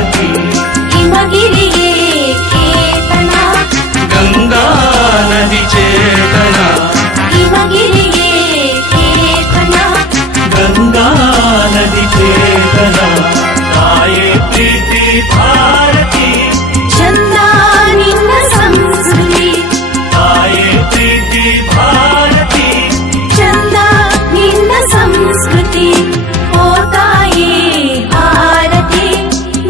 ಭಾರತಿ ಹಿಮಗಿರಿಯೇ ಕೇತನ ಗಂಗಾ ನದಿ ಚೇತನ ಹಿಮಗಿರಿಯೇ ಕೇತನ ಗಂಗಾ ನದಿ ಚೇತನ ತಾಯೇ ಪ್ರೀತಿ ಭಾರತಿ ಚಂದ ನಿನ್ನ ಸಂಸ್ಕೃತಿ ತಾಯೇ ಪ್ರೀತಿ ಭಾರತಿ ಚಂದ ನಿನ್ನ ಸಂಸ್ಕೃತಿ ಓ ತಾಯೇ ಭಾರತಿ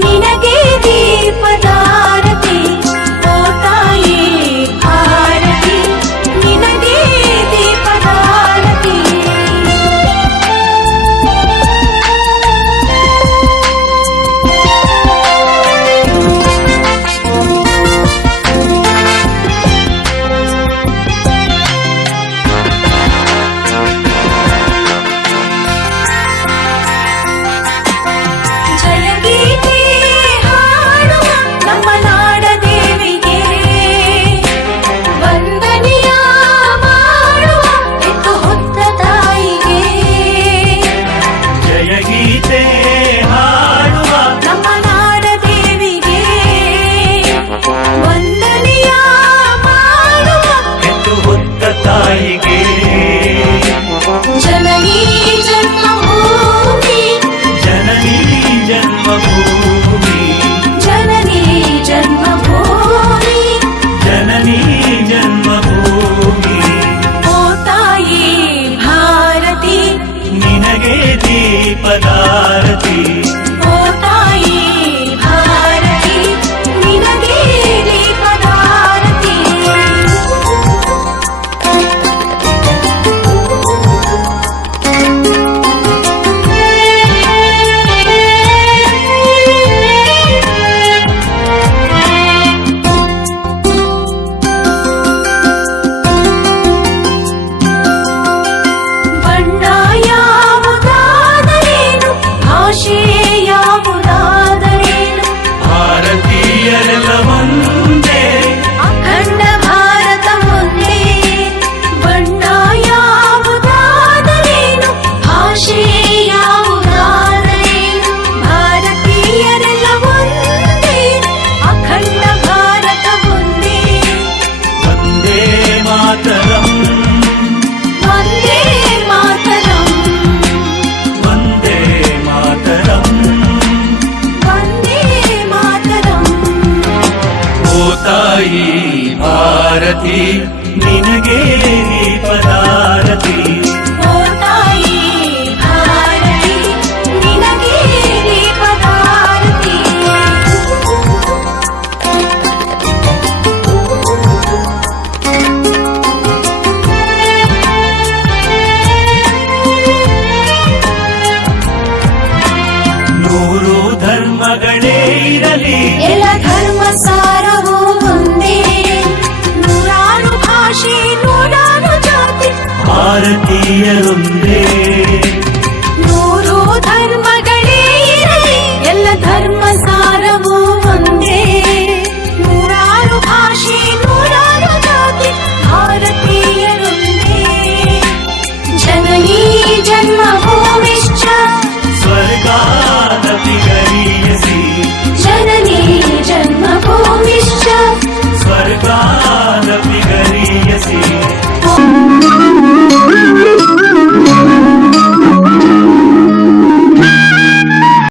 ನಿನಗೆ ದೀಪದಾರತಿ ಓ ತಾಯೇ ಭಾರತಿ ನಿನಗೆ ದೀಪದಾರತಿ ಜಯಗೀತೆ ಹಾಡುವ ನಮ್ಮ ನಾಡ ದೇವಿಗೆ ವಂದನೆಯ ಮಾಡುವ ಎತ್ತು ಹೊತ್ತ ತಾಯಿಗೆ ಜಯಗೀತೆ ಹಾಡುವ ನಮ್ಮ ನಾಡ ದೇವಿಗೆ ವಂದನೆಯ ಮಾಡುವ ಎತ್ತು ಹೊತ್ತ ತಾಯಿಗೆ ಜನನೀ ಜನ್ಮಭೂಮಿ ಜನನೀ ಜನ್ಮಭೂಮಿ ಜನನೀ ಜನ್ಮಭೂಮಿ ಜನನೀ ಜನ್ಮಭೂಮಿ ಓ ತಾಯಿ ಭಾರತಿ ನಿನಗೆ ದೀಪದಾರತಿ ಓ ತಾಯಿ ಭಾರತಿ ನಿನಗೆ ದೀಪದಾರತಿ ಬಣ್ಣ ಯಾವುದಾದರೇನು ಭಾಷೆ ಯಾವುದಾದರೇನು ಭಾರತೀಯರೆಲ್ಲ ಒಂದೇ ಅಖಂಡ ಭಾರತ ಒಂದೇ ಬಣ್ಣ ಯಾವುದಾದರೇನು ಭಾಷೆ ಯಾವುದಾದರೇನು ಭಾರತೀಯರೆಲ್ಲ ಒಂದೇ ಅಖಂಡ ಭಾರತ ಒಂದೇ ವಂದೇ ಮಾತರಂ ವಂದೇ ಮಾತರಂ ವಂದೇ ಮಾತರಂ ವಂದೇ ಮಾತರಂ ಓ ತಾಯಿ ಭಾರತಿ ನಿನಗೆ ದೀಪದಾರತಿ ಓ ತಾಯಿ ಭಾರತಿ ನಿನಗೆ ದೀಪದಾರತಿ ನೂರು ಧರ್ಮಗಳೇ ಇರಲಿ ಎಲ್ಲ ಧರ್ಮ ಸಾರವೂ ಒಂದೇ ನೂರಾರು ಭಾಷೆ ನೂರಾರು ಜಾತಿ ಭಾರತೀಯರೊಂದೇ